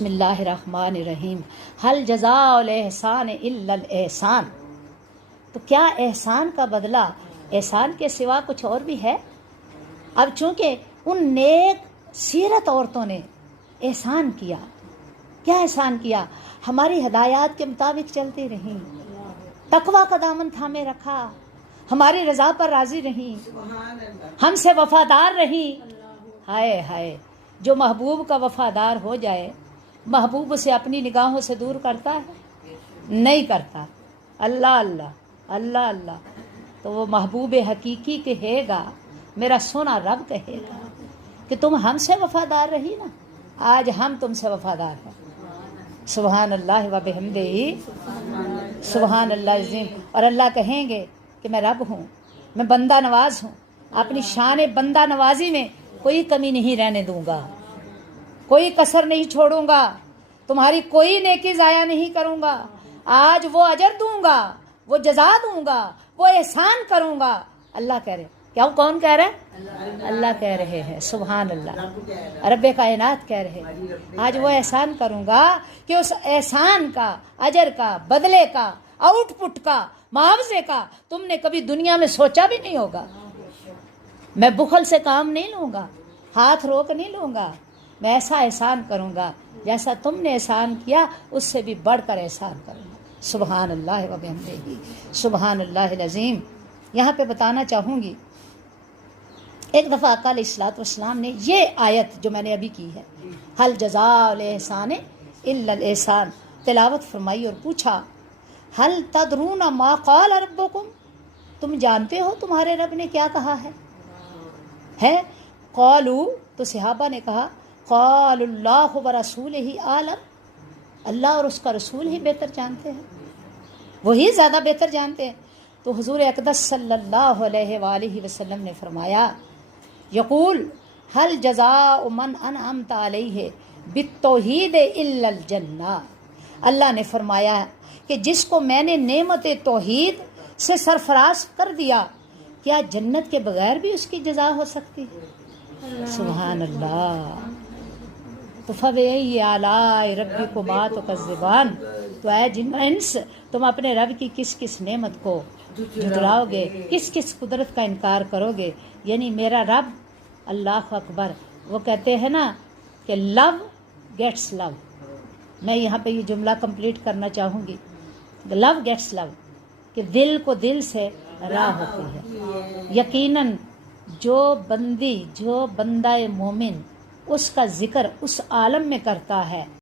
بسم اللہ الرحمن الرحیم حل جزاء الاحسان الا الاحسان. تو کیا احسان کا بدلہ احسان کے سوا کچھ اور بھی ہے؟ اب چونکہ ان نیک سیرت عورتوں نے احسان کیا، کیا احسان کیا؟ ہماری ہدایات کے مطابق چلتی رہیں، تقویٰ کا دامن تھامے رکھا، ہماری رضا پر راضی رہیں، ہم سے وفادار رہیں. ہائے ہائے، جو محبوب کا وفادار ہو جائے محبوب اسے اپنی نگاہوں سے دور کرتا ہے؟ نہیں کرتا. اللہ اللہ اللہ اللہ. تو وہ محبوب حقیقی کہے گا، میرا سونا رب کہے گا کہ تم ہم سے وفادار رہی نا، آج ہم تم سے وفادار ہیں. سبحان اللہ و بحمدہ، سبحان اللہ العظیم. اور اللہ کہیں گے کہ میں رب ہوں، میں بندہ نواز ہوں، اپنی شان بندہ نوازی میں کوئی کمی نہیں رہنے دوں گا، کوئی کسر نہیں چھوڑوں گا، تمہاری کوئی نیکی ضائع نہیں کروں گا. آج وہ اجر دوں گا، وہ جزا دوں گا، وہ احسان کروں گا. اللہ کہہ رہے، کیا کون کہہ رہے؟ اللہ کہہ رہے ہیں. سبحان اللہ، رب کائنات کہہ رہے ہیں آج وہ احسان کروں گا کہ اس احسان کا، اجر کا، بدلے کا، آؤٹ پٹ کا، معاوضے کا تم نے کبھی دنیا میں سوچا بھی نہیں ہوگا. میں بخل سے کام نہیں لوں گا، ہاتھ روک نہیں لوں گا. میں ایسا احسان کروں گا جیسا تم نے احسان کیا اس سے بھی بڑھ کر احسان کروں گا. سبحان اللہ و بحمدہ، سبحان اللہ العظیم. یہاں پہ بتانا چاہوں گی، ایک دفعہ آقا علیہ الصلوۃ والسلام نے یہ آیت جو میں نے ابھی کی ہے، حل جزاء الاحسان الا الاحسان، تلاوت فرمائی اور پوچھا، حل تدرون ما قال ربکم، تم جانتے ہو تمہارے رب نے کیا کہا ہے؟ قالوا، تو صحابہ نے کہا، قال اللہ ورسولہ عالم، اللہ اور اس کا رسول ہی بہتر جانتے ہیں، وہی زیادہ بہتر جانتے ہیں. تو حضور اقدس صلی اللہ علیہ وآلہ وسلم نے فرمایا، یقول حل جزاء من انعمت علیہ بالتوحید الا الجنہ. اللہ نے فرمایا کہ جس کو میں نے نعمت توحید سے سرفراز کر دیا، کیا جنت کے بغیر بھی اس کی جزا ہو سکتی ہے؟ سبحان اللہ. تو فَبِأَيِّ آلَاءِ رَبِّكُمَا تُكَذِّبَانِ، تو اے جن انس، تم اپنے رب کی کس کس نعمت کو جھٹلاؤ گے، کس کس قدرت کا انکار کرو گے. یعنی میرا رب، اللہ اکبر. وہ کہتے ہیں نا کہ لو گیٹس لو. میں یہاں پہ یہ جملہ کمپلیٹ کرنا چاہوں گی، لو گیٹس لو، کہ دل کو دل سے راہ ہوتی ہے. یقیناً جو بندہ مومن اس کا ذکر اس عالم میں کرتا ہے